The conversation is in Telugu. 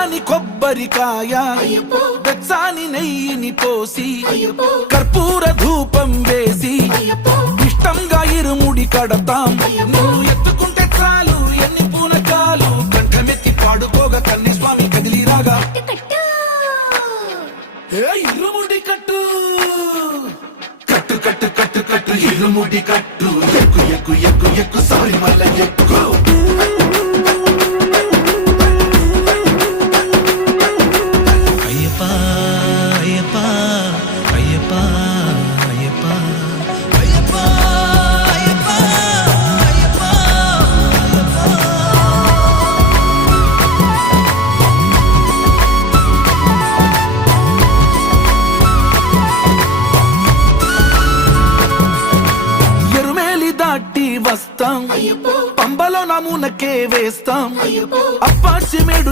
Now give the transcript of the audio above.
పచ్చాని కొబ్బరికాయ వెచ్చాని నెయ్యిని పోసి కర్పూర ధూపం వేసి ఇష్టంగా ఇరుముడి కడతాం. నువ్వు ఎత్తుకుంటే చాలు ఎన్ని పూనకాలు కంఠమెత్తి పాడుకోగా కన్యస్వామి కదిలిరాగా ఇరుముడి కట్టు కట్టు కట్టు కట్టు కట్టు ఇరుముడి కట్టు ఎక్కు ఎక్కు ఎక్కు ఎక్కు సారి మల్ల ఎక్కు. వస్తాం పంబలో నమూనకే వేస్తాం అప్పాచి మేడు